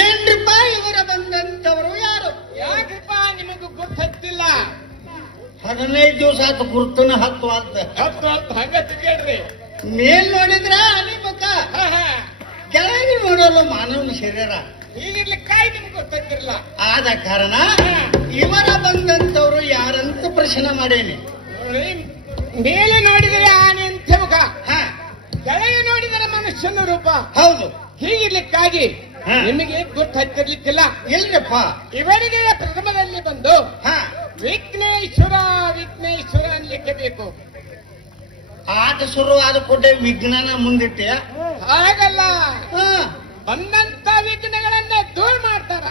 ಏನ್ರಿಪ್ಪ ಇವರ ಬಂದಂತವರು ಯಾರು? ಯಾಕಪ್ಪ ನಿಮಗೂ ಗೊತ್ತಿಲ್ಲ? 15 ದಿವಸ ಆಯ್ತು ಗುರ್ತನ ಹತ್ತು ಅಂತ ಹಂಗ ತಿಳ್ರಿ. ಮೇಲ್ ನೋಡಿದ್ರ ಅಲ್ಲಿ ಮುಖ, ಕೆಳಗೆ ನೋಡಲು ಮಾನವನ ಶರೀರ. ಹೀಗಿರ್ಲಿಕ್ಕಾಗಿ ನಿಮ್ಗೆ ಗೊತ್ತಿರಲಿಲ್ಲ. ಆದ ಕಾರಣ ಇವರ ಬಂದಂತವ್ರು ಯಾರಂತ ಪ್ರಶ್ನೆ ಮಾಡೇನಿ. ಮೇಲೆ ನೋಡಿದರೆ ಆನೆ ಅಂತ ಮುಖ, ಹ ಕೆಳಗೆ ನೋಡಿದರೆ ಮನುಷ್ಯನ ರೂಪ. ಹೌದು. ಹೀಗಿರ್ಲಿಕ್ಕಾಗಿ ನಿಮಗೆ ಗೊತ್ತಿರ್ಲಿಕ್ಕಿಲ್ಲ. ಇಲ್ರಪ್ಪ, ಇವರಿಗೆ ಪ್ರಥಮದಲ್ಲಿ ಬಂದು ಹ ವಿಘ್ನೇಶ್ವರ ವಿಘ್ನೇಶ್ವರ ಅನ್ಲಿಕ್ಕೆ ಬೇಕು. ಆಟ ಶುರು ಆದ ಕೂಡಲೇ ವಿಜ್ಞಾನ ಮುಂದಿಟ್ಟೆ. ಹಾಗಲ್ಲ, ಹ ಬಂದಂತ ವಿಘ್ನಗಳನ್ನ ದೂರ ಮಾಡ್ತಾರ.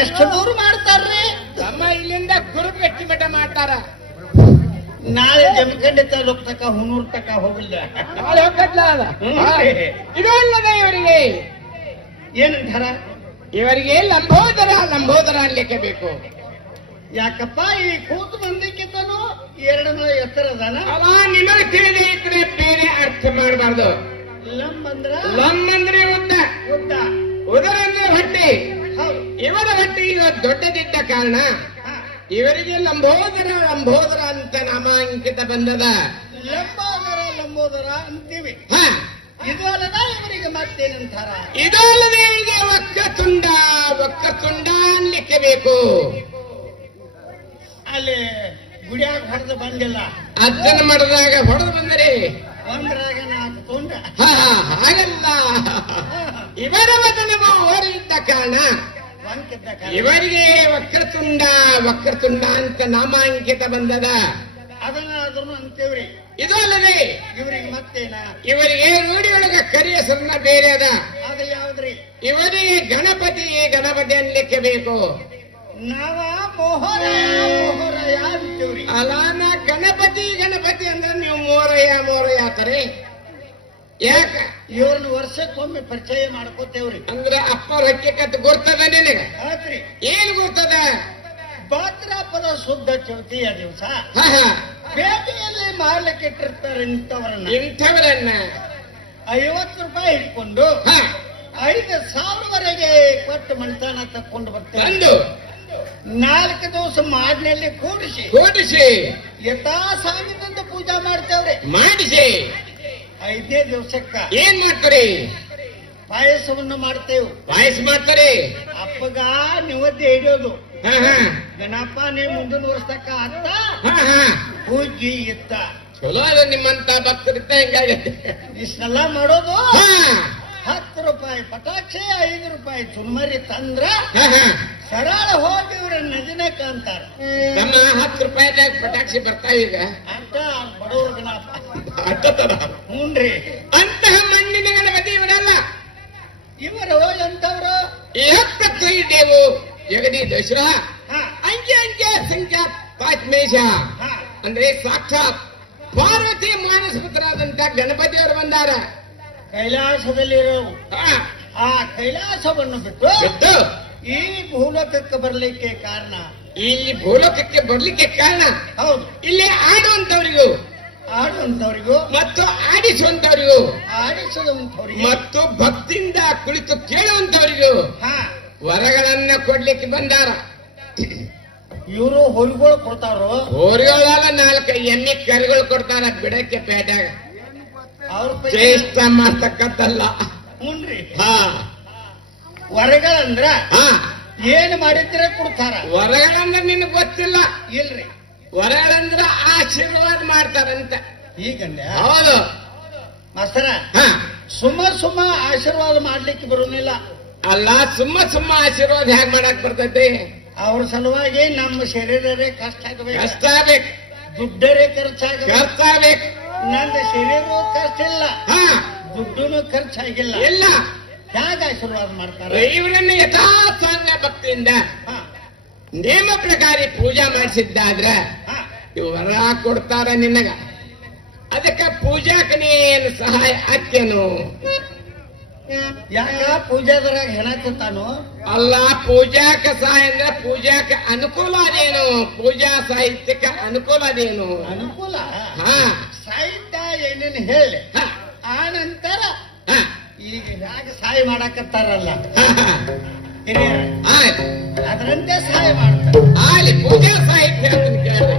ಎಷ್ಟು ದೂರ ಮಾಡ್ತಾರ್ರಿ? ನಮ್ಮ ಇಲ್ಲಿಂದ ಗುರುಗಟ್ಟಿ ಮಠ ಮಾಡ್ತಾರ. ನಾಳೆ ಜಮಖಂಡಿ ತಾಲೂಕ್ ತಕ ಹುನೂರ್ ತಕ ಹೋಗಿಲ್ಲ. ನಾಳೆ ಹೋಗಲ್ಲ. ಇದು ಅಲ್ಲದೆ ಇವರಿಗೆ ಏನಂತಾರ? ಇವರಿಗೆ ಲಂಬೋದರ ಲಂಬೋದರ ಅನ್ಲಿಕ್ಕೆ ಬೇಕು. ಯಾಕಪ್ಪ ಈ ಕೂತು ಬಂದಕ್ಕಿಂತನೂ 2 ಮಳೆ ಎತ್ತರದಾನ. ಅವ ನಿಮಗೆ ತಿಳಿದ ಈ ಕಡೆ ಬೇರೆ ಅರ್ಥ ಮಾಡಬಾರ್ದು. ಲಂಬಂದ್ರ ಲಂಬಂದ್ರೆ ಉದ್ದ, ಉದ್ದ, ಉದರ ಅಂದ್ರೆ ಹೊಟ್ಟೆ. ಹೌದು. ಇವರ ಹೊಟ್ಟೆ ಈಗ ದೊಡ್ಡದಿದ್ದ ಕಾರಣ ಹ. ಇವರಿಗೆ ಲಂಬೋದರ ಲಂಬೋದರ ಅಂತ ನಾಮಾಂಕಿತ ಬಂದದ. ಲಂಬೋದರ ಲಂಬೋದರ ಅಂತೀವಿ. ಹ, ಇದು ಅಲ್ಲದ ಇವರಿಗೆ ಮತ್ತೇನಂತಾರ? ಇದು ಅಲ್ಲದೆ ಇವರಿಗೆ ವಕ್ರತುಂಡ ವಕ್ರತುಂಡ ಅನ್ಲಿಕ್ಕೆ ಬೇಕು. ಅಲ್ಲಿ ಗುಡಿಯಾಗ ಹೊಡೆದು ಬಂದಿಲ್ಲ, ಅಜ್ಜನ ಮಠದಾಗ ಹೊಡೆದು ಬಂದರೆ ಒಂದ್ರಾಗ 4 ತುಂಡ. ಹಾಗಲ್ಲ, ಇವರ ವಚನವು ಓರಿದ್ದ ಕಾರಣ ಒಂಕಿದ್ದ ಇವರಿಗೆ ವಕ್ರತುಂಡ ವಕ್ರತುಂಡ ಅಂತ ನಾಮಾಂಕಿತ ಬಂದದ. ಅದನ್ನಾದ್ರೂ ಅಂತೀವ್ರಿ. ಇದು ಅಲ್ಲದೆ ಇವ್ರಿಗೆ ಮತ್ತೇನ? ಇವರಿಗೆ ರೂಢಿಯೊಳಗ ಕರಿಯ ಸಣ್ಣ ಬೇರೆ ಅದ. ಅದು ಯಾವ್ದ್ರಿ? ಇವರಿಗೆ ಗಣಪತಿ ಗಣಪತಿ ಅನ್ಲಿಕ್ಕೆ ಬೇಕು. ನಾವ ಮೋಹರ ಮೋಹರ ಅಂತೀವ್ರಿ. ಅಲಾನ ಗಣಪತಿ ಗಣಪತಿ ಅಂದ್ರೆ ನೀವು ಮೋರಯ್ಯ ಮೋರಯ್ಯ ಅಂತಾರೆ. ಯಾಕ? ಇವ್ರನ್ನ ವರ್ಷಕ್ಕೊಮ್ಮೆ ಪರಿಚಯ ಮಾಡ್ಕೋತೇವ್ರಿ. ಅಂದ್ರೆ ಅಪ್ಪ ರೊಕ್ಕೆ ಕತ್ತು ಗೊತ್ತದ ನಿನಗ? ಆತ್ರಿ. ಏನ್ ಗೊತ್ತದ? ಭಾದ್ರಪದ ಶುದ್ಧ ಚೌತಿಯ ದಿವಸ ಬೇಟೆಯಲ್ಲಿ ಮಾರ್ಲಿಕ್ಕೆ ಇಟ್ಟಿರ್ತಾರೆ ಇಂಥವರನ್ನ. ಇಂಥವರನ್ನ 50 ರೂಪಾಯಿ ಹಿಡ್ಕೊಂಡು 5,000ವರೆಗೆ ಕೊಟ್ಟು ಮಣ್ತಾನ ತಕ್ಕೊಂಡು ಬರ್ತಾರೆ. ತಂದು 4 ದಿವಸ ಮಾಡಿನಲ್ಲಿ ಕೂಡಿಸಿ ಕೂಡಿಸಿ ಯಥಾ ಸಾವಿನಂದ ಪೂಜಾ ಮಾಡ್ತೇವ್ರಿ. ಮಾಡಿಸಿ 5ನೇ ದಿವಸಕ್ಕ ಏನ್ ಮಾಡ್ತಾರೆ? ಪಾಯಸವನ್ನು ಮಾಡ್ತೇವೆ. ಪಾಯಸ ಮಾಡ್ತಾರೆ. ಅಪ್ಪಗ ನಿವದ್ದೆ ಹಿಡಿಯೋದು. ಗಣಪ ನೀ ಮುಂದಿನ ವರ್ಷಕ್ಕ ಅತ್ತ ಪೂಜಿ ಇತ್ತ. ಚಲೋ ಅದ, ನಿಮ್ಮಂತ ಭಕ್ತರಿದ್ದ ಹೆಂಗಾಗತ್ತೆ. ಇಷ್ಟೆಲ್ಲ ಮಾಡೋದು. 10 ರೂಪಾಯಿ ಪಟಾಕ್ಷಿ 5 ರೂಪಾಯಿ ಚುಮ್ಮರಿ ತಂದ್ರ ಸರಳ ಹೋಗಿ ಇವ್ರ ನದಿನಕ್ಕ ಅಂತಾರ. ನಮ್ಮ 10 ರೂಪಾಯಿದಾಗ ಪಟಾಕ್ಷಿ ಬರ್ತಾವ ಈಗ. ಅಟ್ಟ ಬಡವ್ರ ಗಣಪ ಅಟ್ಟತದ. ಹ್ಞೂನ್ರಿ. ಅಂತಹ ಮಣ್ಣಿನ ಗಣಪತಿ ಇವರಲ್ಲ. ಇವರು ಎಂತವ್ರು? ದೇವು ಜಗದಿ ದಶರ ಹ ಅಂಕೆ ಅಂಕೆ ಸಂಖ್ಯಾ ಪಾತ್ಮೇಶ ಹ ಅಂದ್ರೆ ಸಾಕ್ಷಾತ್ ಪಾರ್ವತಿ ಮಾನಸ ಪುತ್ರರಾದಂತ ಗಣಪತಿಯವರು ಬಂದಾರ. ಕೈಲಾಸದಲ್ಲಿರೋ ಹ, ಆ ಕೈಲಾಸವನ್ನು ಬಿಟ್ಟು ಬಿಟ್ಟು ಈ ಭೂಲೋಕಕ್ಕೆ ಬರ್ಲಿಕ್ಕೆ ಕಾರಣ, ಇಲ್ಲಿ ಭೂಲೋಕಕ್ಕೆ ಬರ್ಲಿಕ್ಕೆ ಕಾರಣ ಹೌದು, ಇಲ್ಲಿ ಆಡುವಂತವರಿಗೂ ಆಡುವಂತವರಿಗೂ ಮತ್ತು ಆಡಿಸುವಂತವರಿಗೂ ಆಡಿಸುವಂತವರಿಗೂ ಮತ್ತು ಭಕ್ತಿಯಿಂದ ಕುಳಿತು ಕೇಳುವಂತವರಿಗೂ ಹ ವರಗಳನ್ನ ಕೊಡ್ಲಿಕ್ಕೆ ಬಂದಾರ. ಇವರು ಹೊಲಿಗಳು ಕೊಡ್ತಾರೋ? ಹೋರಿಗಳಲ್ಲ 4 ಎಮ್ಮೆ ಕರಿಗಳು ಕೊಡ್ತಾರ ಬಿಡಕ್ಕೆ ಪೇಟೆಗ. ಅವ್ರ ಚೇಷ್ಟ ಮಾಡ್ತಕ್ಕಂತಲ್ಲ. ಹ್ಞೂನ್ರಿ. ಹಾ, ವರಗಳಂದ್ರ ಹಾ, ಏನ್ ಮಾಡಿದ್ರೆ ಕೊಡ್ತಾರ. ವರಗಳಂದ್ರ ನಿನಗ್ ಗೊತ್ತಿಲ್ಲ. ಇಲ್ರಿ, ವರಗಳಂದ್ರ ಆಶೀರ್ವಾದ ಮಾಡ್ತಾರಂತ. ಈಗಂದ ಹೌದು. ಮಾಸ್ತರ ಹಾ, ಸುಮ್ಮ ಆಶೀರ್ವಾದ ಮಾಡ್ಲಿಕ್ಕೆ ಬರೋನಿಲ್ಲ. ಅಲ್ಲ, ಸುಮ್ಮ ಆಶೀರ್ವಾದ ಹೇಗ್ ಮಾಡಕ್ ಬರ್ತೈತಿ? ಅವ್ರ ಸಲುವಾಗಿ ನಮ್ಮ ಶರೀರವೇ ಕಷ್ಟ ಆಗಬೇಕು. ಕಷ್ಟ ಆಗ್ಬೇಕು. ದುಡ್ಡರೇ ಖರ್ಚಾಗ ಖರ್ಚಾಗ್ಬೇಕು. ನಂದು ಶರೀರವೂ ಖರ್ಚಿಲ್ಲ, ಹಾ ದುಡ್ಡು ಖರ್ಚಾಗಿಲ್ಲ. ಇಲ್ಲ, ಹೇಗೆ ಆಶೀರ್ವಾದ ಮಾಡ್ತಾರೆ? ಇವರನ್ನು ಯಥಾಸಾಂಗ ಭಕ್ತಿಯಿಂದ ಹಾ, ನೇಮ ಪ್ರಕಾರ ಪೂಜಾ ಮಾಡಿಸಿದ್ದಾದ್ರ ಹಾ. ಇವು ವರ ಕೊಡ್ತಾರ ನಿನಗ. ಅದಕ್ಕ ಪೂಜಾಕ ನೀನು ಸಹಾಯ ಆಕ್ಯನು. ಯಾಕ ಪೂಜಾದ್ರಾಗ ಹೆಣ ತಿಂತಾನು? ಅಲ್ಲ, ಪೂಜಾಕ ಸಹಾಯ ಅಂದ್ರೆ ಪೂಜಾಕ ಅನುಕೂಲ ಅದೇನು, ಪೂಜಾ ಸಾಹಿತ್ಯಕ್ಕೆ ಅನುಕೂಲ ಅದೇನು. ಅನುಕೂಲ ಹಾ ಸಾಹಿತ್ಯ ಏನೇನು ಹೇಳಿ ಹಾ, ಆ ನಂತರ ಹಾ, ಈಗ ಯಾಕೆ ಸಹಾಯ ಮಾಡಕತ್ತಾರಲ್ಲ ಹಾ, ಹಾ. ಹಿರಿಯರು, ಆಯ್ತು, ಅದರಂತೆ ಸಹಾಯ ಮಾಡ್ತಾರೆ. ಅಲ್ಲಿ ಪೂಜಾ ಸಾಹಿತ್ಯ ಅಂತ ಕೇಳ್ರಿ.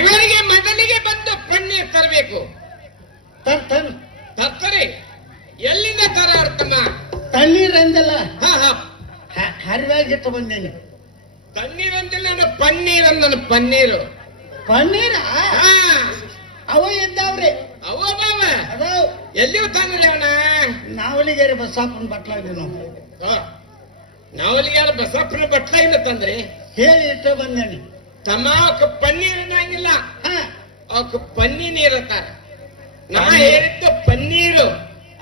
ಇವರಿಗೆ ಮೊದಲಿಗೆ ಬಂದು ಪನ್ನೀರ್ ತರಬೇಕು. ತರ್ತನ್ ತರ್ತಾರೆ. ಎಲ್ಲಿಂದ ತರ ಅರ್ಥಮ್ಮ? ತಣ್ಣೀರ್ ಅಂದಲ್ಲ, ಹಾ ಹಾ, ಹರಿವಾಗಿಟ್ಟು ಬಂದೇನೆ. ತಣ್ಣೀರ್ ಅಂತಿಲ್ಲ, ನಾನು ಪನ್ನೀರ್ ಅಂದನು. ಪನ್ನೀರು ಪನ್ನೀರ ಹಾ, ಅವ ಇದ್ದಾವ್ರಿ, ಅವ ಬಾವ ಅದಾವ್. ಎಲ್ಲಿಯೂ ತಂದ್ರೆ ಅವನ ನಾವಲಿಗೇರಿ ಬಸ್ಸಾಪನ್ ಬಟ್ಲಾಗಿ ನಾವು ನಾವಲ್ಲಿ ಯಾರು ಬಸಪ್ಪನ ಬಟ್ಲ ಇಲ್ಲ ತಂದ್ರಿ. ಹೇಳಿ ಇಟ್ಟು ಬಂದೇನೆ. ತಮ್ಮ ಅವಕ್ಕೆ ಪನ್ನೀರ್ ಅನ್ನಂಗಿಲ್ಲ, ಹಾ ಅವಕ್ಕೆ ಪನ್ನಿ ನೀರ್ ಅಂತಾರ. ನಾ ಹೇಳಿದ್ದು ಪನ್ನೀರು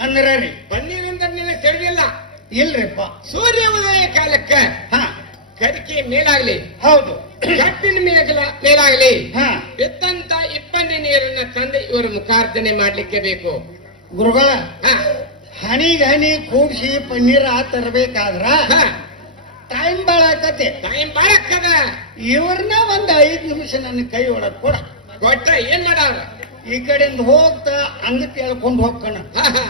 ಅಂದ್ರ ರೀ, ಪನ್ನೀರ್ ಅಂದ್ರೆ ನಿನಗೆ ತಿಳಿದಿಲ್ಲ. ಇಲ್ರಿಪ್ಪ. ಸೂರ್ಯ ಉದಯ ಕಾಲಕ್ಕ ಹಾ ಕಡಿಕೆ ಮೇಲಾಗ್ಲಿ, ಹೌದು, ಕಟ್ಟಿನ ಮೇಲಾಗ್ಲಿ ಹಾ ಬಿತ್ತಂತ ಇಪ್ಪನ್ನಿ ನೀರನ್ನ ತಂದು ಇವರು ಮುಖಾರ್ಜನೆ ಮಾಡ್ಲಿಕ್ಕೆ ಬೇಕು. ಗುರುಗಳ ಹಾ ಹನಿಗೆ ಹನಿ ಕೂಡ್ಸಿ ಪನ್ನೀರ ತರಬೇಕಾದ್ರ ಹಾ, ಟೈಮ್ ಬಾಳ ಆಕತಿ. ಟೈಮ್ ಬಾಳಕ್ಕದ. ಇವ್ರನ್ನ ಒಂದ್ 5 ನಿಮಿಷ ನನ್ನ ಕೈ ಒಳಗ್ ಕೊಡ. ಕೊಟ್ಟ ಏನ್ ಮಾಡವ್ರ? ಈ ಕಡೆಯಿಂದ ಹೋಗ್ತಾ ಅಂಗಕ್ಕೆ ಎಳ್ಕೊಂಡು ಹೋಗ್ಕಣ. ಹಾ ಹಾ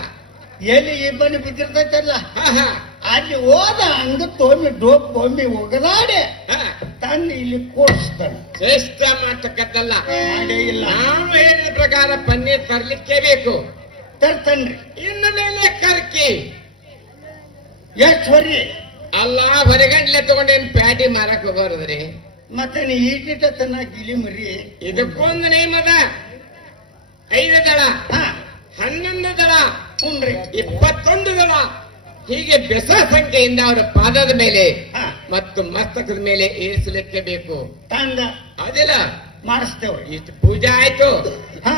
ಎಲ್ಲಿ ಇಬ್ಬನಿ ಬಿದ್ದಿರ್ತೈತಲ್ಲ ಹಾ ಹಾ ಅಲ್ಲಿ ಹೋದ ಅಂಗ ತೊಮ್ಮಿ ಡೋಪ್ ತೊಮ್ಮಿ ಒಗದಾಡೆ ಹಾ, ತಂದು ಇಲ್ಲಿ ಕೂಡಿಸ್ತಾನೆ. ಶ್ರೇಷ್ಠ ಮಾತಕ್ಕದ್ದಲ್ಲ. ಮಾಡೇ ಇಲ್ಲ. ನಾವು ಹೇಳಿದ ಪ್ರಕಾರ ಪನ್ನೀರ್ ತರ್ಲಿಕ್ಕೆ ಬೇಕು. ತರ್ತನ್ರಿ. ಇನ್ನು ಮೇಲೆ ಕರ್ಕಿ ಎಷ್ಟು ಹೊರಿ ಅಲ್ಲ, ಹೊರಗಂಡ್ಲೆ ತಗೊಂಡೇನ್ ಪ್ಯಾಟಿ ಮಾರಕ್ ಹೋಗೋರದ್ರಿ. ಮತ್ತೆ ನೀ ಈಟಿಟ ತನ್ನ ಗಿಲಿ ಮರಿ. ಇದಕ್ಕೊಂದು ನೇಮದ. 5 ದಳ, ಹಾ 11 ದಳ, ಹುನ್ರಿ. 21 ದಳ, ಹೀಗೆ ಬೆಸ ಸಂಖ್ಯೆಯಿಂದ ಅವರ ಪಾದದ ಮೇಲೆ ಹಾ ಮತ್ತು ಮಸ್ತಕದ ಮೇಲೆ ಏರಿಸಲಿಕ್ಕೆ ಬೇಕು. ತಂದ ಅದಿಲ್ಲ, ಮಾಡಿಸ್ತೇವ್ರಿ. ಇಷ್ಟು ಪೂಜೆ ಆಯ್ತು. ಹಾ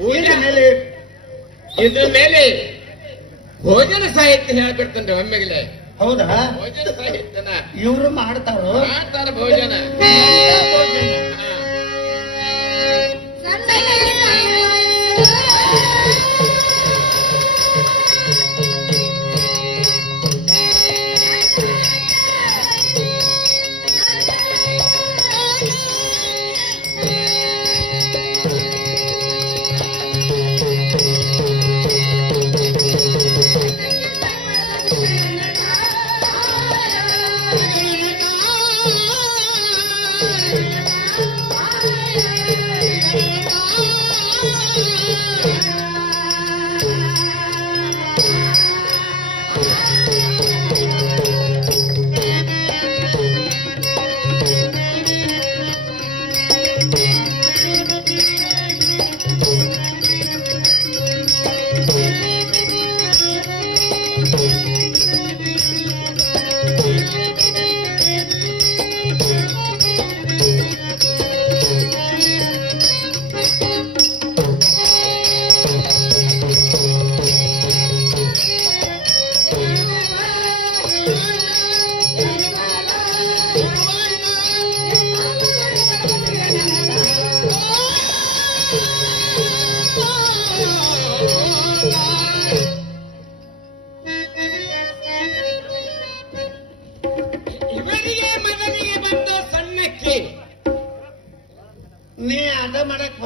ಪೂಜೆ ಮೇಲೆ ಇದ್ರ ಮೇಲೆ ಭೋಜನ ಸಾಹಿತ್ಯ ಹೇಳ್ಬಿಡ್ತನ್ರಿ ಒಮ್ಮೆಗಲೆ. ಹೌದಾ? ಭೋಜನ ಸಾಹಿತ್ಯನ ಇವ್ರು ಮಾಡ್ತಾರೋ ಮಾಡ್ತಾರ ಭೋಜನ. ಹಾ.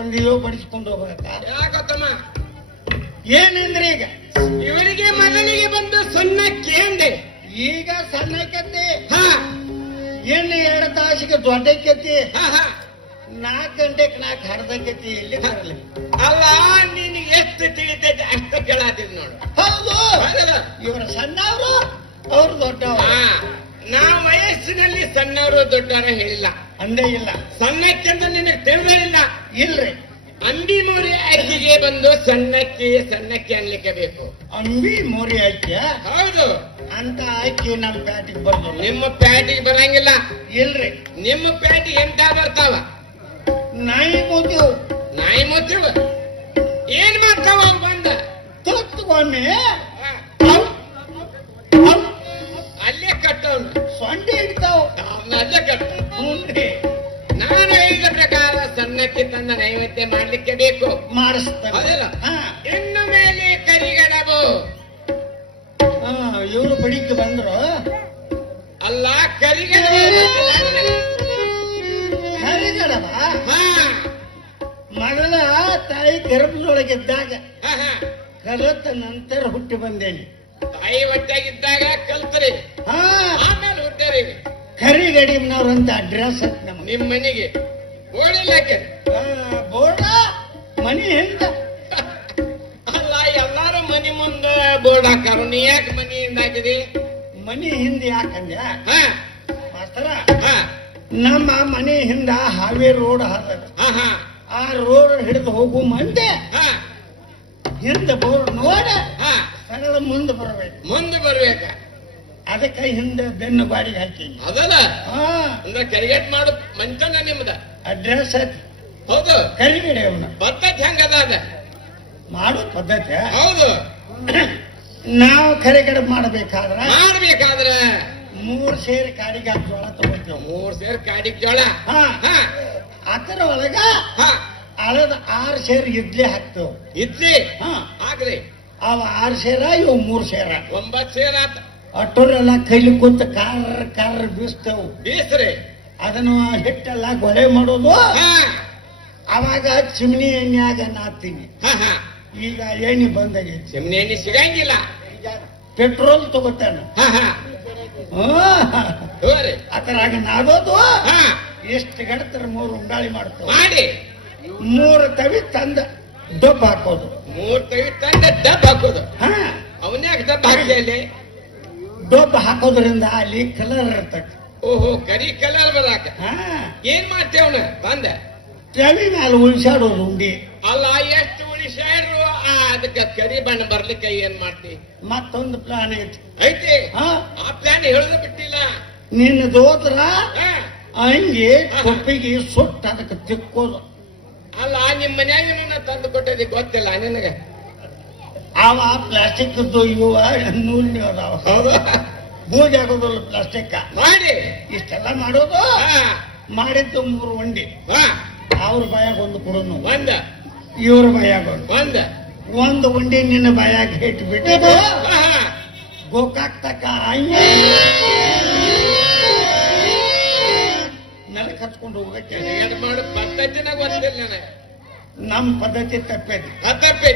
ಬಂದಿಯೋ ಬಡಿಸ್ಕೊಂಡು ಹೋಗ್ಬೇಕ ಯಾಕತ್ತಮ್ಮ ಏನಂದ್ರೆ ಈಗ ಇವರಿಗೆ ಮಗನಿಗೆ ಬಂದು ಸಣ್ಣಕ್ಕೆ ಅಂದೆ. ಈಗ ಸಣ್ಣಕತ್ತಿ ಹಾ ಇನ್ನು 2 ತಾಸಿಗೆ ದೊಡ್ಡಕತ್ತಿ ಹಾ ಹಾ 4 ಗಂಟೆಗೆ 4 ಹರ್ದಕತ್ತಿ ಎಲ್ಲಿ ಬರಲಿ. ಅಲ್ಲ ನಿನಗೆ ಎಷ್ಟು ತಿಳಿತೈತೆ ಅಷ್ಟ ಕೇಳಾತಿದ್ ನೋಡು. ಹೌದು ಹೌದಲ್ಲ? ಇವರು ಸಣ್ಣವರು ಅವ್ರು ದೊಡ್ಡವರು ಹಾ ನಾವು ವಯಸ್ಸಿನಲ್ಲಿ ಸಣ್ಣವರು ದೊಡ್ಡವರು ಹೇಳಿಲ್ಲ, ಅಂದೇ ಇಲ್ಲ. ಸಣ್ಣಕ್ಕೆಂದು ನಿನಗೆ ತಿಳಿದಿಲ್ಲ. ಇಲ್ರಿ ಅಂಬಿ ಮೋರಿ ಅಕ್ಕಿಗೆ ಬಂದು ಸಣ್ಣಕ್ಕೆ ಸಣ್ಣಕ್ಕೆ ಅನ್ಲಿಕ್ಕೆ ಬೇಕು. ಅಂಬಿ ಮೋರಿ ಅಕ್ಕಿ ಹೌದು, ಅಂತ ಅಕ್ಕಿ ನಮ್ಮ ಪ್ಯಾಟಿಗೆ ಬರ್ದು. ನಿಮ್ಮ ಪ್ಯಾಟಿಗೆ ಬರಂಗಿಲ್ಲ. ಇಲ್ರಿ ನಿಮ್ಮ ಪ್ಯಾಟಿಗೆ ಎಂತ ಬರ್ತಾವ? ನಾಯಿ ಮೂತಿವು ನಾಯಿ ಮುಚ್ಚಿವ ಏನ್ ಮಾಡ್ತಾವ ಅವು ಬಂದ? ತೊತ್ಕೊಮ್ಮೆ ಹಾ, ಅವ್- ಅವ್ ಅಲ್ಲೇ ಕಟ್ಟವನು, ಸೊಂಡಿ ಹಿಡ್ತಾವ್. ಅವ್ನ ಅಲ್ಲೇ ಕಟ್ಟ. ಹ್ಞೂನ್ರಿ ನಾನು ಹೇಳಿದ ಪ್ರಕಾರ ಸಣ್ಣಕ್ಕೆ ತನ್ನ ನೈವೇದ್ಯ ಮಾಡ್ಲಿಕ್ಕೆ ಬೇಕು. ಮಾಡಿಸ್ತಾರೆ. ಹೌದಲ್ಲ? ಹಾ ಇನ್ನು ಮೇಲೆ ಕರಿಗಡಬು ಇವರು ಬಡಿಗೆ ಬಂದ್ರು. ಅಲ್ಲ ಕರಿಗಡಬು ಗೊತ್ತಿಲ್ಲ ನಿನಗೆ? ಹರಿಗಡವ ಹಾ ಮಗಳ ತಾಯಿ ಗರ್ಭದೊಳಗಿದ್ದಾಗ ಹಾ ಹಾ ಕಲಿತ ನಂತರ ಹುಟ್ಟಿ ಬಂದೇನಿ. ತಾಯಿ ಹೊಟ್ಟೆಗಿದ್ದಾಗ ಕಲ್ತ್ರಿ, ಹಾ ಆಮೇಲೆ ಹುಟ್ಟರಿ. ಕರಿಗಡಿನವ್ರಂತ ಅಡ್ರೆಸ್ ಐತ್ ನಮ್ಮ ನಿಮ್ ಮನೆಗೆ ಓಡಿಲ್ಲಕ್ಕೆ. ಬೋರ್ಡ ಮನಿ ಹಿಂದ. ಅಲ್ಲ ಎಲ್ಲಾರು ಮನಿ ಮುಂದ ಬೋರ್ಡ್ ಹಾಕಾರ, ನೀ ಯಾಕೆ ಮನಿಯಿಂದ ಹಾಕಿದಿ? ಮನಿ ಹಿಂದೆ ಯಾಕಂದ್ಯ ಹಾ ಮಾಸ್ತರ, ಹಾ ನಮ್ಮ ಮನೆ ಹಿಂದ ಹಾವೇರಿ ರೋಡ್ ಹರದ. ಹಾ ಹಾ ಆ ರೋಡ್ ಹಿಡಿದು ಹೋಗು ಮಂದೆ ಹಾ ಹಿಂದ ಬೋರ್ಡ್ ನೋಡ ಹಾ ಸರಳ ಮುಂದೆ ಬರಬೇಕು. ಮುಂದೆ ಬರ್ಬೇಕ. ಅದಕ್ಕೆ ಹಿಂದೆ ಬೆನ್ನು ಬಾಡಿಗೆ ಹಾಕೀನಿ. ಅದಲ್ಲ ಹಾ ಅಂದ್ರೆ ಕರಿಗಟ್ ಮಾಡು ಮಂಚನ ನಿಮ್ದ. ಅಡ್ರೆಸ್ ಐತಿ ಹೌದು, ಕರಿಗಡೆ ಅವನ ಪದ್ಧತಿ ಹೆಂಗದ ಅದ? ಮಾಡೋ ಪದ್ಧತಿ. ಹೌದು, ನಾವು ಕರಿಗಡೆ ಮಾಡಬೇಕಾದ್ರ ಮಾಡ್ಬೇಕಾದ್ರ 3 ಸೇರು ಕಾಡಿಗೆ ಜೋಳ ತಗೋತೇವೆ. 3 ಸೇರ್ ಕಾಡಿಗೆ ಜೋಳ. ಹಾ ಹಾ ಅದರ ಒಳಗ ಹಾ ಅಳದ 6 ಸೇರು ಇಡ್ಲಿ ಹಾಕ್ತೇವೆ. ಇಡ್ಲಿ ಹಾ ಆಗ್ರಿ. ಅವ 6 ಸೇರ ಇವು 3 ಸೇರ. 9 ಸೇರ್ ಆತ. ಅಟ್ಟೋರೆಲ್ಲ ಕೈಲಿ ಕೂತ ಕಾರ ಬೀಸ್ತೇವು. ಬೀಸ್ರಿ. ಅದನ್ನು ಹಿಟ್ಟೆಲ್ಲ ಗೊಳೆ ಮಾಡೋದು. ಹಾ ಅವಾಗ ಚಿಮ್ನಿ ಎಣ್ಣೆಯಾಗ ನಾತೀನಿ. ಹಾ ಹಾ ಈಗ ಎಣ್ಣೆ ಬಂದಾಗೈತಿ. ಚಿಮ್ನಿ ಎಣ್ಣೆ ಸಿಗಂಗಿಲ್ಲ. ಪೆಟ್ರೋಲ್ ತಗೋತಾನ. ಹಾ ಹಾ ಹೋರಿ. ಅದರಾಗ ನಾದೋದು ಹಾ ಎಷ್ಟು ಗಡತರ 3 ಉಂಡಾಳಿ ಮಾಡ್ತೇವೆ. ಮಾಡಿ 3 ತವಿ ತಂದ ಡಬ್ಬ ಹಾಕೋದು. 3 ತೆಗಿ ತಂದ ಡಬ್ ಹಾಕೋದು. ಹಾ ಅವನ್ಯಾಕ ಡಬ್ ಹಾಕಿ ಅಲ್ಲಿ? ಡಬ್ಬ ಹಾಕೋದ್ರಿಂದ ಅಲ್ಲಿ ಕಲರ್ ಇರ್ತೈತಿ. ಓಹೋ, ಕರಿ ಕಲರ್ ಬರಾಕ. ಹಾ ಏನ್ ಮಾಡ್ತೇವನ ತಂದ? ತವಿ ಮ್ಯಾಲ ಉಳಿಸಾಡೋದು ಉಂಡಿ. ಅಲ್ಲ ಎಷ್ಟು ಉಳಿಸ್ಯಾರು ಅದಕ್ಕೆ ಕರಿ ಬಣ್ಣ ಬರ್ಲಿಕ್ಕೆ ಏನ್ ಮಾಡ್ತಿ? ಮತ್ತೊಂದು ಪ್ಲಾನ್ ಐತಿ. ಐತಿ. ಹಾ ಆ ಪ್ಲಾನ್ ಹೇಳುದು ಬಿಟ್ಟಿಲ್ಲ. ನಿನ್ನ ದೋತ್ರ ಹಾ. ಹಂಗೆ ಕೊಪ್ಪಿಗೆ ಸುಟ್ಟು ಅದಕ್ಕೆ ತಿಕ್ಕೋದು. ಅಲ್ಲ ನಿಮ್ ಮನ್ಯಾಗ ತಂದು ಕೊಟ್ಟದಿ ಗೊತ್ತಿಲ್ಲ ನಿನಗೆ? ಅವ ಪ್ಲಾಸ್ಟಿಕ್ ಇವ ನೂಲ್ನಿ ಅದಾವ. ಹೌದು, ಬೂಜ್ ಆಗೋದಿಲ್ಲ ಪ್ಲಾಸ್ಟಿಕ್. ಮಾಡಿ ಇಷ್ಟೆಲ್ಲ ಮಾಡೋದು. ಹಾ ಮಾಡಿದ್ದು 3 ಉಂಡಿ. ಹಾ ಅವ್ರ ಬಾಯಾಗ ಒಂದು ಕೊಡೋನು, ಒಂದ ಇವ್ರ ಬಾಯಾಗ ಒಂದ ಒಂದು ಉಂಡಿ ನಿನ್ನ ಬಾಯಾಗ ಇಟ್ಬಿಟ್ಟು ಹಾ ಹಾ ಗೋಕಾಕ್ ತಕ ಹಂಗೆ ನೆಲಕ್ಕೆ ಹಚ್ಕೊಂಡು ಹೋಗಕ್ಕೆ. ಏನ್ ಮಾಡು ಪದ್ಧತಿನ ಗೊತ್ತಿಲ್ಲ ನನಗೆ. ನಮ್ಮ ಪದ್ಧತಿ ತಪ್ಪೈತಿ. ತಪ್ಪಿ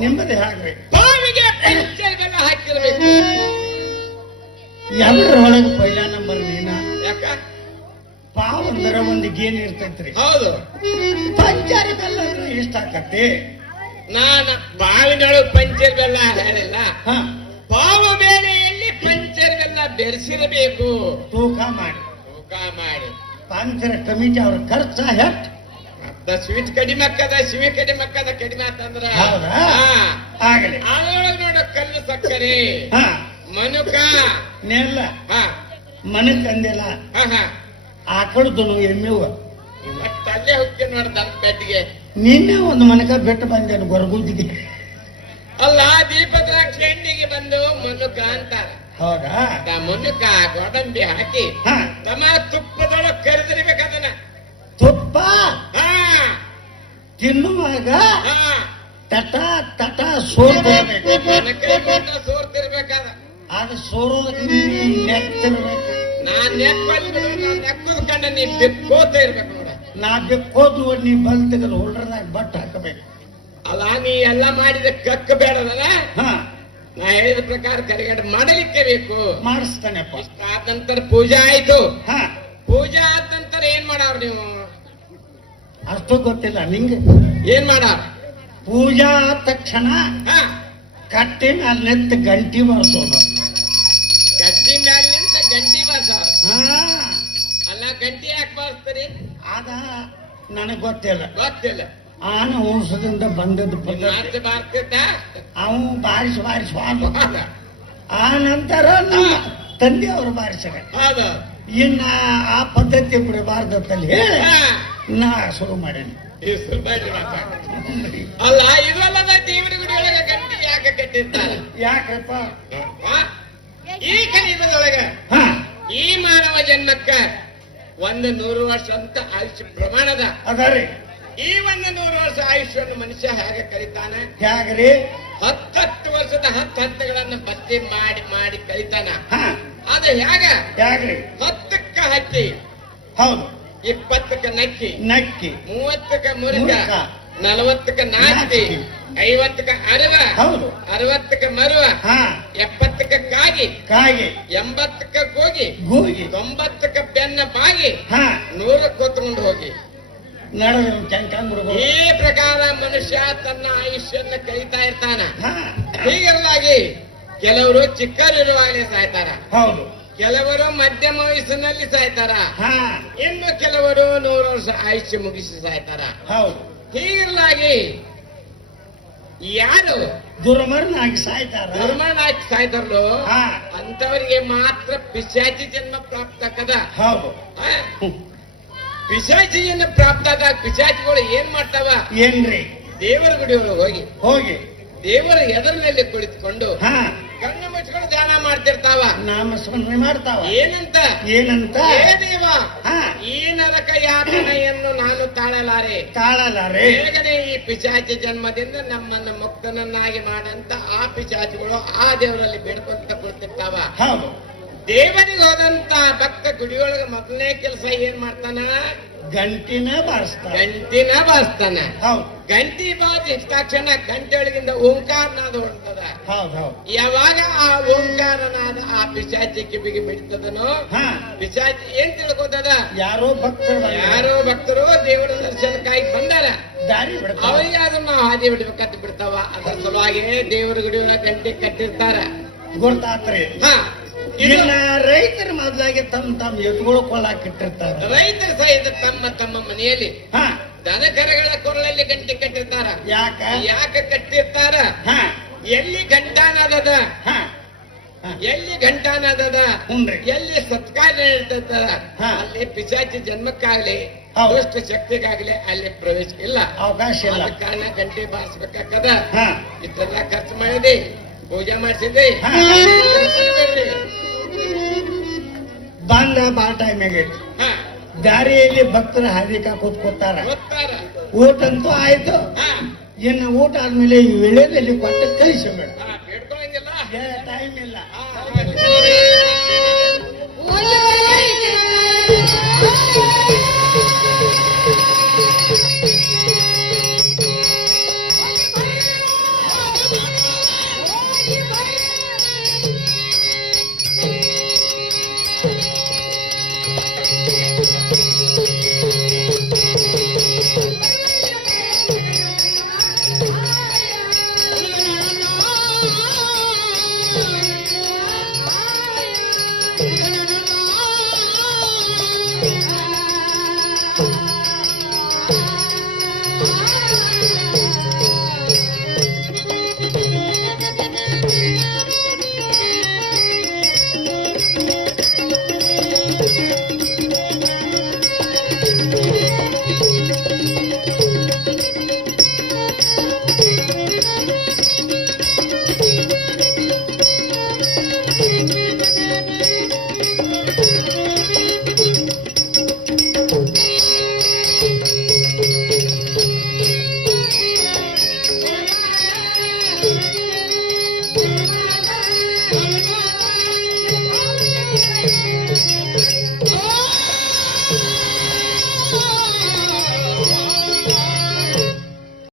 ನಿಮ್ಮದು ಹೇಗ್ರಿ? ಬಾವಿಗೆ ಪಂಚರ್ಗೆಲ್ಲ ಹಾಕಿರ್ಬೇಕು. ಎರಡರೊಳಗೆ ಪೈಲ ನಂಬರ್ ನೀನ. ಯಾಕ? ಪಾವ್ ಅಂದ್ರೆ ಒಂದು ಗೇನ್ ಇರ್ತೈತ್ರಿ. ಹೌದು, ಪಂಚರ್ ಬೆಲ್ಲ ಅಂದ್ರೆ ಇಷ್ಟ ಆಕತಿ. ನಾನು ಬಾವಿನೊಳಗೆ ಪಂಚರ್ ಬೆಲ್ಲ ಹೇಳಿಲ್ಲ. ಹಾ ಪಾವು ಬೇಳೆಯಲ್ಲಿ ಪಂಚರ್ ಬೆಲ್ಲ ಬೆರೆಸಿರಬೇಕು. ತೂಕ ಮಾಡಿ ತೂಕ ಮಾಡಿ ಪಂಚರ್ ಕಮಿಟಿ ಅವ್ರ ಖರ್ಚ ಹೆಚ್ಚು. ಮತ್ತ ಸ್ವೀಟ್ ಕಡಿಮೆ ಅಕ್ಕದ, ಸಿವಿ ಕಡಿಮೆ ಅಕ್ಕದ. ಕಡಿಮೆ ಆತಂದ್ರ ಹೌದಾ? ಆಗಲಿ. ಅದ್ರೊಳಗೆ ನೋಡ ಕಲ್ಲು ಸಕ್ಕರೆ ಹಾ ಮನುಕ. ನೆಲ್ಲ ಹಾ ಮನಕ್ ಅಂದಿಲ್ಲ. ಹಾ ಹಾ ಆಕಳದು ಎಮ್ಮೆವ ಮತ್ತೆ ಅಲ್ಲೇ ಹೋಗಿ ನೋಡ್ದ ಬೆಟ್ಟಿಗೆ. ನಿನ್ನೆ ಒಂದು ಮನಕ ಬಿಟ್ಟು ಬಂದೇನು ಗೊರಗುದಿಗೆ. ಅಲ್ಲ ದೀಪದ್ರಾಕ್ಷಿ ಎಣ್ಣಿಗೆ ಬಂದು ಮನುಕ ಅಂತಾರ. ಹೌದಾ? ಆ ಮನುಕ ಗೋಡಂಬಿ ಹಾಕಿ ಹಾ ತಮ್ಮ ತುಪ್ಪದೊಳಗೆ ಕರೆದಿರ್ಬೇಕದನ್ನ. ತುಪ್ಪ ಹಾ ತಿನ್ನುವಾಗ ಹಾ ತಟ ತಟ ಸೋರ್ಬೇಕು. ಕೈ ಬಂದ ಸೋರ್ತಿರ್ಬೇಕಾದ. ಅದು ಸೋರೋದಕ್ಕೆ ನೆತ್ತಿರ್ಬೇಕು. ನಾನ್ ನೆಕ್ಕಲ್ ಬಿಡು, ನಾನ್ ನೆಕ್ಕದ ಕಂಡ ನೀ ಬಿಕ್ಕೋತ ಇರ್ಬೇಕು ನೋಡ. ನಾ ಬೆಕ್ಕೋದ್ ನೋಡಿ ನೀ ಬಲ್ ತೆಗೆದು ಹೋಲ್ಡರ್ದಾಗ ಬಟ್ ಹಾಕಬೇಕು. ಅಲ್ಲ ನೀ ಎಲ್ಲ ಮಾಡಿದ ಕಕ್ಕ ಬೇಡದಲ್ಲ, ಹಾ ನಾ ಹೇಳಿದ ಪ್ರಕಾರ ಕರಿಗಡ ಮಾಡಲಿಕ್ಕೆ ಬೇಕು. ಮಾಡಿಸ್ತಾನೆಪ್ಪ. ಆದ ನಂತರ ಪೂಜಾ ಆಯ್ತು. ಹಾ ಪೂಜಾ ಆದ ನಂತರ ಏನ್ ಮಾಡಾವ್ರ ನೀವು? ಅಷ್ಟು ಗೊತ್ತಿಲ್ಲ ನಿಂಗೆ. ಏನ್ ಮಾಡಾವ? ಪೂಜಾ ಆದ ತಕ್ಷಣ ಹಾ ಕಟ್ಟಿ ಮೇಲೆ ನೆತ್ತ ಗಂಟಿ ಬರ್ಸೋದು. ಗಟ್ಟಿ ಮ್ಯಾಲ ನಿಂತ ಗಂಟಿ ಬಾರ್ಸಾವ. ಹಾ ಅಲ್ಲ ಗಂಟಿ ಯಾಕೆ ಬಾರಿಸ್ತೀರಿ? ಅದ ನನಗ್ ಗೊತ್ತಿಲ್ಲ. ಗೊತ್ತಿಲ್ಲ. ಆನ ವಂಶದಿಂದ ಬಂದದ್ದು ಪದ್ಧತಿ. ಮಾತು ಬಾರ್ತಿದ್ದ ಅವನು ಬಾರಿಸಿ ಬಾರಿಸುವಾಗ ಆ ನಂತರ ನಮ್ಮ ತಂದೆಯವರು ಬಾರಿಸ್ಯಾರ. ಹೌದು. ಇನ್ನ ಆ ಪದ್ಧತಿ ಬಿಡಬಾರ್ದಂತಲ್ಲಿ ಹೇಳಿ ಹಾ. ನಾ ಶುರು ಮಾಡೇನಿ. ಹೆಸ್ರು ಬೇಡ್ರಿ ಮಾತಾಡ. ಅಲ್ಲ ಇದಲ್ಲದ ದೇವರ ಗುಡಿಯೊಳಗ ಗಂಟಿ ಯಾಕೆ ಕಟ್ಟಿರ್ತಾರೆ? ಯಾಕ್ರಪ್ಪ? ಆ? ಈ ಕಲಿಯುಗದೊಳಗ ಹಾ ಈ ಮಾನವ ಜನ್ಮಕ್ಕ 100 ವರ್ಷ ಅಂತ ಆಯುಷ್ಯ ಪ್ರಮಾಣದ. ಅದರಿ ಈ 100 ವರ್ಷ ಆಯುಷ್ಯವನ್ನು ಮನುಷ್ಯ ಹೇಗೆ ಕಲಿತಾನೆ? ಹೇಗ್ರಿ? 10 ವರ್ಷದ 10 ಹಂತಗಳನ್ನು ಪತ್ತೆ ಮಾಡಿ ಮಾಡಿ ಕಲಿತಾನ. ಹಾ ಅದು ಹೇಗ? ಹೇಗ್ರಿ? 10ಕ್ಕ ಹತ್ತಿ, ಹೌದು. 20ಕ್ಕ ನಕ್ಕಿ, ನಕ್ಕಿ, 30ಕ್ಕ ಮುರುಗ, ಮುರುಕ, 40ಕ್ಕ ನಾಚಿ, 50ಕ್ಕ ಅರವ, ಹೌದು. 60ಕ್ಕ ಮರುವ, ಹಾ 70ಕ್ಕ ಕಾಗಿ, ಕಾಗಿ, 80ಕ್ಕ ಗೋಗಿ, ಗೂಗಿ, 90ಕ್ಕ ಬೆನ್ನ ಬಾಗಿ, ಹಾ 100ಕ್ಕೆ ಹೊತ್ಕೊಂಡು ಹೋಗಿ. ನಡುವೆ ಚಂಕಂಗ್ರು. ಈ ಪ್ರಕಾರ ಮನುಷ್ಯ ತನ್ನ ಆಯುಷ್ಯನ್ನ ಕಲಿತಾ ಇರ್ತಾನ. ಹಾ ಹೀಗಿರಲಾಗಿ ಕೆಲವರು ಚಿಕ್ಕರಿರುವಾಗಲೇ ಸಾಯ್ತಾರ, ಹೌದು. ಕೆಲವರು ಮಧ್ಯಮ ವಯಸ್ಸಿನಲ್ಲಿ ಸಾಯ್ತಾರ, ಹಾ ಇನ್ನು ಕೆಲವರು 100 ವರ್ಷ ಆಯುಷ್ಯ ಮುಗಿಸಿ ಸಾಯ್ತಾರ. ಹೌದು. ಹೀಗಿರಲಾಗಿ ಯಾರು ದುರ್ಮರನಾಗಿ ಸಾಯ್ತಾರ. ಧರ್ಮನಾಗಿ ಸಾಯ್ತಾರಲ್ಲೋ ಹಾ ಅಂತವರಿಗೆ ಮಾತ್ರ ಪಿಶಾಚಿ ಜನ್ಮ ಪ್ರಾಪ್ತ ಆಕದ. ಹೌದು. ಆ? ಪಿಶಾಚಿ ಜನ್ಮ ಪ್ರಾಪ್ತ ಆದಾಗ ಪಿಶಾಚಿಗಳು ಏನ್ ಮಾಡ್ತಾವ? ಏನ್ರಿ? ದೇವರ ಗುಡಿ ಒಳಗೆ ಹೋಗಿ ಹೋಗಿ ದೇವರ ಎದರ ಮೇಲೆ ಕುಳಿತುಕೊಂಡು ಹಾ ಕಣ್ಣು ಮುಚ್ಕೊಂಡು ಧ್ಯಾನ ಮಾಡ್ತಿರ್ತಾವ. ನಾಮ ಸ್ಮರಣೆ ಮಾಡ್ತಾವ. ಏನಂತ? ಏನಂತ? ಹೇ ದೇವ, ಹಾ ಈ ನರಕ ಯಾತನೆಯನ್ನು ನಾನು ತಾಳಲಾರೆ. ತಾಳಲಾರೆ. ಬೇಗನೆ ಈ ಪಿಶಾಚಿ ಜನ್ಮದಿಂದ ನಮ್ಮನ್ನ ಮುಕ್ತನನ್ನಾಗಿ ಮಾಡಂತ ಆ ಪಿಶಾಚಿಗಳು ಆ ದೇವರಲ್ಲಿ ಬೇಡ್ಕೊಂತ ಕುಳಿತಿರ್ತಾವ. ಹೌದು. ದೇವರಿಗೆ ಹೋದಂತ ಭಕ್ತ ಗುಡಿಯೊಳಗ ಮೊದಲನೇ ಕೆಲಸ ಏನ್ ಮಾಡ್ತಾನ? ಗಂಟಿನ ಬಾರಿಸ್ತಾರ. ಗಂಟಿನ ಬಾರಿಸ್ತಾನ. ಹೌದು. ಗಂಟಿ ಬಾರಿಸಿದ ತಕ್ಷಣ ಗಂಟೆ ಒಳಗಿಂದ ಓಂಕಾರನಾದ ಹೊರಡ್ತದ. ಹೌದು ಹೌದು. ಯಾವಾಗ ಆ ಓಂಕಾರನಾದ ಆ ಪಿಶಾಚಿ ಕಿವಿಗೆ ಬಿಡ್ತದನೋ ಹಾ ಪಿಶಾಚಿ ಏನ್ ತಿಳ್ಕೊತದ? ಯಾರೋ ಭಕ್ತರು ಬಂದಾರ. ಯಾರೋ ಭಕ್ತರು ದೇವರ ದರ್ಶನಕ್ಕಾಗಿ ಬಂದಾರ, ದಾರಿ ಬಿಡ್ತಾರ. ಅವರಿಗೆ ಅದನ್ನ ನಾವು ಹಾದಿ ಬಿಡ್ಬೇಕಂತ ಬಿಡ್ತಾವ. ಅದರ ಸಲುವಾಗಿ ದೇವರ ಗುಡಿಯೊಳಗ ಗಂಟೆ ಕಟ್ಟಿರ್ತಾರ. ಗೊತ್ತಾತ್ರಿ. ಹಾ ಇದು ಇನ್ನ ರೈತರ ಮೊದಲಾಗಿ ತಮ್ಮ ಎತ್ತುಗಳು ಕೊಳ್ಳಾಕ್ ಇಟ್ಟಿರ್ತಾರ. ರೈತರ ಸಹಿತ ತಮ್ಮ ತಮ್ಮ ಮನೆಯಲ್ಲಿ ಹಾ ದನಕರಗಳ ಕೊರಳಲ್ಲಿ ಗಂಟೆ ಕಟ್ಟಿರ್ತಾರ. ಯಾಕ? ಯಾಕೆ ಕಟ್ಟಿರ್ತಾರ? ಹಾ ಎಲ್ಲಿ ಘಂಟಾನಾದದ, ಹಾ ಹಾ ಎಲ್ಲಿ ಘಂಟಾನಾದದ, ಹುನ್ರಿ. ಎಲ್ಲಿ ಸತ್ಕಾರ ಇರ್ತದ, ಹಾ. ಅಲ್ಲಿ ಪಿಶಾಚಿ ಜನ್ಮಕ್ಕಾಗ್ಲಿ ಹೌದು. ದುಷ್ಟ ಶಕ್ತಿಗಾಗ್ಲಿ ಅಲ್ಲಿ ಪ್ರವೇಶ ಇಲ್ಲ, ಅವಕಾಶ ಇಲ್ಲ. ಆದ ಕಾರಣ ಗಂಟೆ ಬಾರಿಸ್ಬೇಕಾಗ್ತದ. ಹಾ ಇಷ್ಟೆಲ್ಲ ಖರ್ಚು ಮಾಡಿದೆ, ಪೂಜೆ ಮಾಡಿಸಿದ್ರಿ, ಹಾ. ಬಂದ ಬಾ ಟೈಮಿಗೆ ಹಾ ದಾರಿಯಲ್ಲಿ ಭಕ್ತರು ಹಾದಿಕ ಕೂತ್ಕೊತಾರ. ಗೊತ್ತಾರ. ಊಟ ಅಂತೂ ಆಯ್ತು. ಹಾ ಇನ್ನು ಊಟ ಆದ್ಮೇಲೆ ಈ ವಿಳೆದಲ್ಲಿ ಕೊಟ್ಟು ಕಳಿಸಬೇಡ.